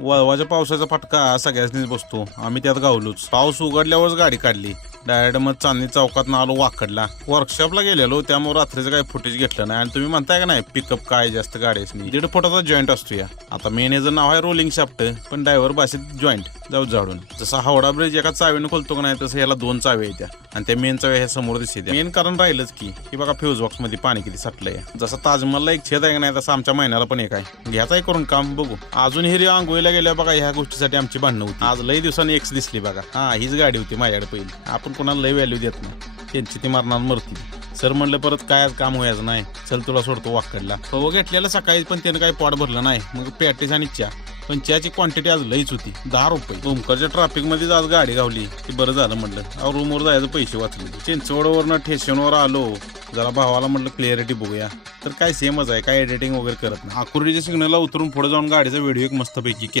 वळवाच्या पावसाचा फटका सगळ्यांनीच बसतो. आम्ही त्यात गावलोच. पाऊस उघडल्यावरच गाडी काढली. डायरेक्ट मग चांदणी चौकात आलो वाकडला. वर्कशॉपला गेलेलो त्यामुळे रात्रीचं काही फुटेज घेतलं नाही. आणि तुम्ही म्हणताय का नाही पिकअप काय जास्त गाड्यासनी 1.5 फुटाचा जॉईंट असतो या. आता मेन याचं नाव आहे रोलिंग शाफ्ट, पण ड्रायव्हर भाषेत जॉईंट जाऊ जाडून. जसा हावडा ब्रिज एका चावीने खोलतो का नाही तसं याला 2 चावी येत्या आणि त्या मेन चाव्या ह्या समोर दिसते. मेन कारण राहिलंच की बघा फ्यूज बॉक्स मध्ये पाणी किती साठलंय. जसं ताजमहलला एक छेद आहे का नाही तसं आमच्या महिन्याला पण एक आहे. घ्यायचं करून काम बघू. अजून हिरी आंघोळीला गेल्या बघा ह्या गोष्टीसाठी आमची भांडणं होती. आज लई दिवसांनी एक्स दिसली बघा. हा हीच गाडी होती माझ्याकडे पहिली. आपण कोणाला लई व्हॅल्यू देत नाही. त्यांची ती मारणार मरती. सर म्हणलं परत काय आज काम व्हायचं नाही, चल तुला सोडतो वाकडला. फव घेतलेलं सकाळी पण त्यानं काही पोट भरलं नाही. मग पॅटीस आणि चहा, पण चहाची क्वांटिटी आज लईच होती. 10 रुपये. ओमकारच्या ट्रॅफिक मध्येच आज गाडी गावली की बरं झालं म्हटलं. रूमवर जायचं पैसे वाचले. चिंचवडवरनं स्टेशनवर आलो. जरा भावाला म्हटलं क्लिअरिटी बघूया, तर काय सेमच आहे. काय एडिटिंग वगैरे करत नाही. आकुर्डीच्या सिग्नलला उतरून पुढे जाऊन गाडीचा व्हिडिओ एक मस्तपैकी